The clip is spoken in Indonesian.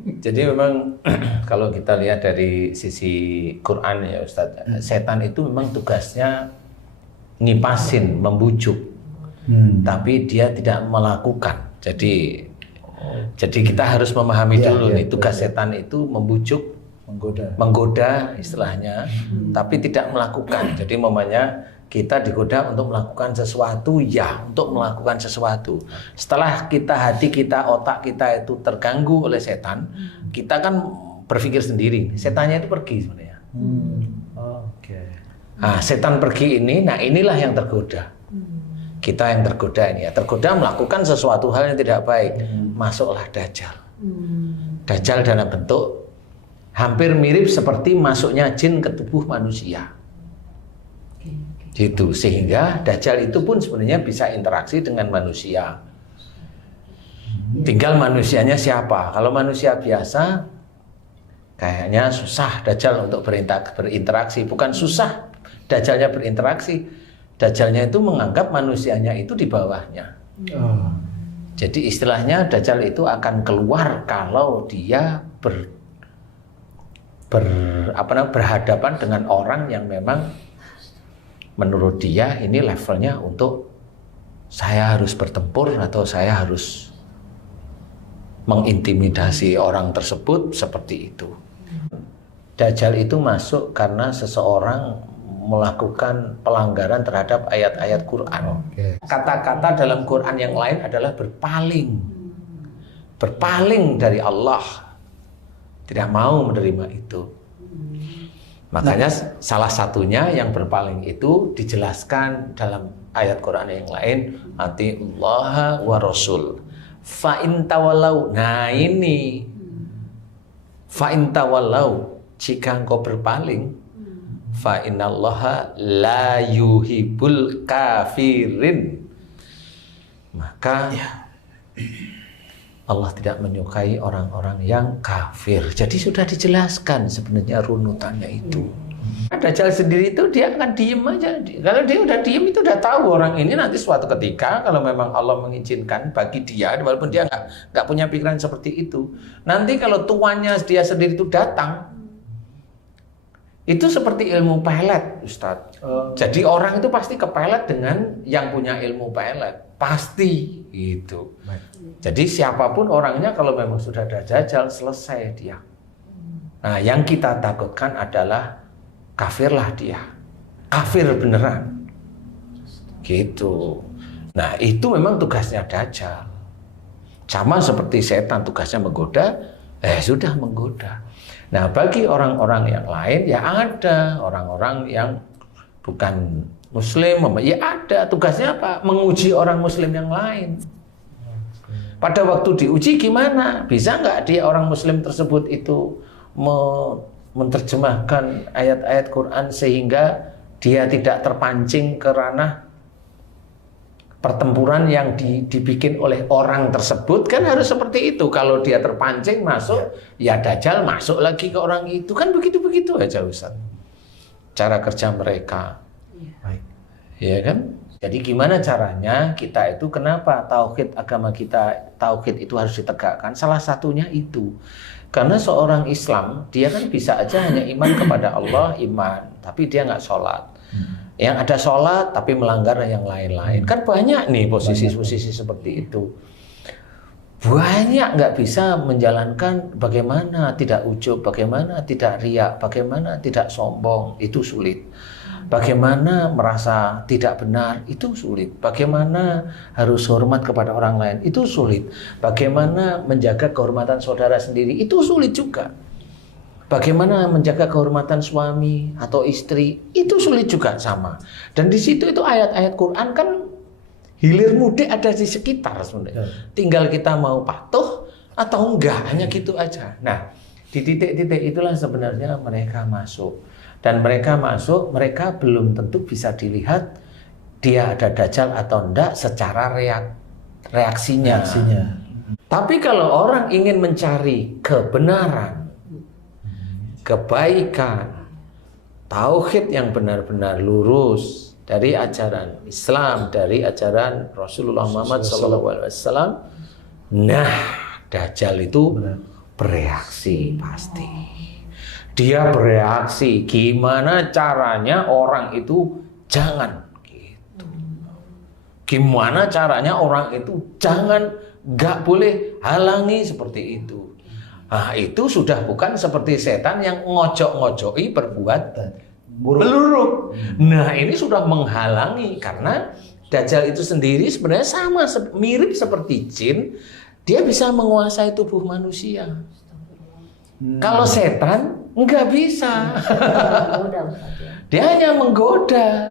Jadi memang kalau kita lihat dari sisi Quran ya Ustadz, setan itu memang tugasnya ngipasin, membujuk, tapi dia tidak melakukan. Jadi kita harus memahami dulu nih tugas setan itu membujuk, menggoda istilahnya, tapi tidak melakukan. Jadi mamanya kita digoda untuk melakukan sesuatu, ya, untuk melakukan sesuatu. Setelah hati kita, otak kita itu terganggu oleh setan, kita kan berpikir sendiri. Setannya itu pergi sebenarnya. Nah, setan pergi ini, nah inilah yang tergoda. Kita yang tergoda ini ya, tergoda melakukan sesuatu hal yang tidak baik. Masuklah Dajjal. Dajjal dalam bentuk hampir mirip seperti masuknya jin ke tubuh manusia. Gitu, sehingga Dajjal itu pun sebenarnya bisa interaksi dengan manusia. Tinggal manusianya siapa. Kalau manusia biasa kayaknya susah Dajjal untuk berinteraksi. Bukan susah Dajjalnya berinteraksi, Dajjalnya itu menganggap manusianya itu di bawahnya. Jadi istilahnya Dajjal itu akan keluar kalau dia berhadapan dengan orang yang memang menurut dia ini levelnya untuk saya harus bertempur atau saya harus mengintimidasi orang tersebut seperti itu. Dajjal itu masuk karena seseorang melakukan pelanggaran terhadap ayat-ayat Quran. Kata-kata dalam Quran yang lain adalah berpaling. Berpaling dari Allah. Tidak mau menerima itu. Makanya salah satunya yang berpaling itu dijelaskan dalam ayat Quran yang lain, atiullaha wa rasul. Fa in tawallau. Nah ini. Fa in tawallau, jika engkau berpaling, fa innallaha la yuhibbul kafirin. Maka Allah tidak menyukai orang-orang yang kafir. Jadi sudah dijelaskan sebenarnya runutannya itu. Dajjal sendiri itu dia akan diem aja. Kalau dia udah diem itu udah tahu orang ini nanti suatu ketika kalau memang Allah mengizinkan bagi dia, walaupun dia nggak punya pikiran seperti itu. Nanti kalau tuannya dia sendiri itu datang, itu seperti ilmu pelet, Ustadz. Jadi orang itu pasti kepelet dengan yang punya ilmu pelet. Pasti gitu. Jadi siapapun orangnya kalau memang sudah ada Dajjal, selesai dia. Nah yang kita takutkan adalah kafirlah dia. Kafir beneran. Gitu. Nah itu memang tugasnya Dajjal. Sama seperti setan tugasnya menggoda, sudah menggoda. Nah bagi orang-orang yang lain ya ada orang-orang yang bukan Muslim, ya ada tugasnya apa? Menguji orang Muslim yang lain. Pada waktu diuji gimana? Bisa nggak dia orang Muslim tersebut itu menerjemahkan ayat-ayat Quran sehingga dia tidak terpancing ke ranah pertempuran yang dibikin oleh orang tersebut? Kan harus seperti itu. Kalau dia terpancing masuk, ya Dajjal masuk lagi ke orang itu. Kan begitu-begitu aja Ustaz. Cara kerja mereka. Ya kan? Jadi gimana caranya kita itu, kenapa tauhid agama kita, tauhid itu harus ditegakkan? Salah satunya itu. Karena seorang Islam, dia kan bisa aja hanya iman kepada Allah, iman. Tapi dia nggak sholat. Yang ada sholat tapi melanggar yang lain-lain. Kan banyak nih posisi-posisi seperti itu. Banyak nggak bisa menjalankan, bagaimana tidak ujub, bagaimana tidak riak, bagaimana tidak sombong, itu sulit. Bagaimana merasa tidak benar, itu sulit. Bagaimana harus hormat kepada orang lain, itu sulit. Bagaimana menjaga kehormatan saudara sendiri, itu sulit juga. Bagaimana menjaga kehormatan suami atau istri, itu sulit juga sama. Dan di situ itu ayat-ayat Quran kan hilir mudik ada di sekitar sebenarnya. Tinggal kita mau patuh atau enggak, hanya gitu aja. Nah, di titik-titik itulah sebenarnya mereka masuk. Dan mereka masuk, mereka belum tentu bisa dilihat dia ada Dajjal atau enggak secara reaksinya. Tapi kalau orang ingin mencari kebenaran, kebaikan, tauhid yang benar-benar lurus dari ajaran Islam, dari ajaran Rasulullah Muhammad SAW, nah Dajjal itu bereaksi pasti. Dia bereaksi gimana caranya orang itu jangan gitu. Gimana caranya orang itu jangan, nggak boleh halangi seperti itu. Nah, itu sudah bukan seperti setan yang ngojok-ngojoki berbuat buruk. Nah, ini sudah menghalangi karena Dajjal itu sendiri sebenarnya sama mirip seperti jin, dia bisa menguasai tubuh manusia. Kalau setan nggak bisa. Dia hanya menggoda.